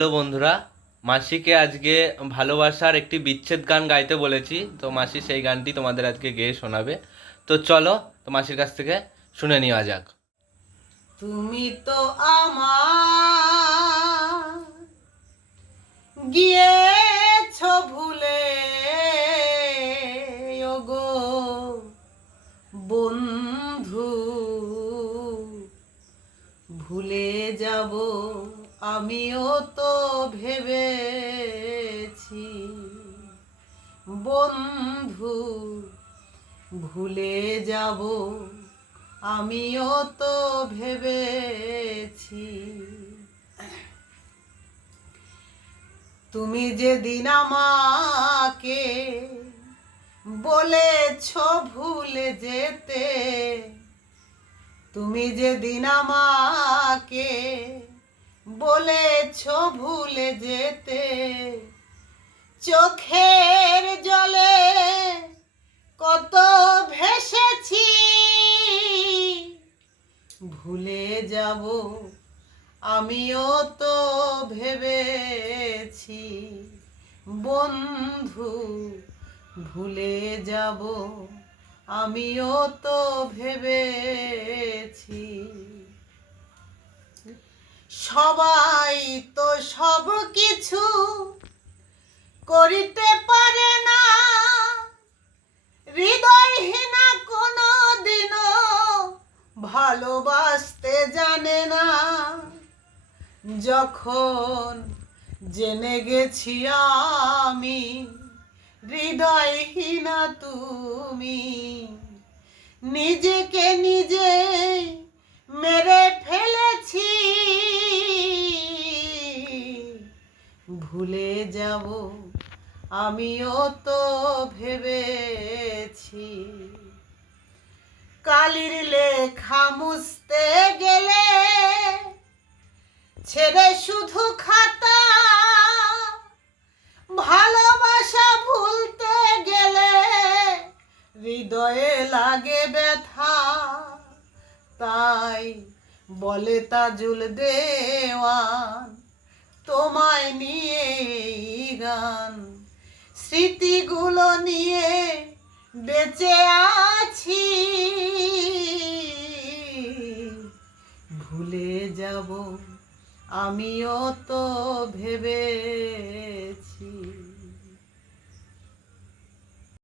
Hello বন্ধুরা, মাসিকে আজকে ভালোবাসার একটি বিচ্ছেদ গান গাইতে বলেছি। তো মাসি সেই গানটি তোমাদের আজকে গেয়ে শোনাবে। তো চলো, তো মাসির কাছ থেকে শুনে নেওয়া যাক। তুমি তো আমার গিয়েছ ভুলে ওগো বন্ধু, ভুলে যাব আমিও তো ভেবেছি বন্ধু, ভুলে যাব আমিও তো ভেবেছি। তুমি যেদিন আমাকে বলেছ ভুলে যেতে, তুমি যেদিন আমাকে বলেছ ভুলে যেতে, চোখের জলে কত ভেসেছি, ভুলে যাব আমিও তো ভেবেছি বন্ধু, ভুলে যাব আমিও তো ভেবেছি। সবাই তো সব কিছু করিতে পারে না, হৃদয়হীনা কোনো দিনও ভালোবাসতে জানে না। যখন জেনে গেছি আমি হৃদয়হীনা তুমি, নিজেকে নিজেই মেরে ফেলেছি, ভুলে যাব আমিও তো ভেবেছি। কালির লেখা মুছতে গেলে ছেড়ে শুধু খাতা, ভালোবাসা ভুলতে গেলে হৃদয়ে লাগে ব্যথা। তাই বলে তাজুল দেওয়ান তোমায় নিয়ে এই গান, স্মৃতিগুলো নিয়ে বেঁচে আছি, ভুলে যাব আমিও তো ভেবে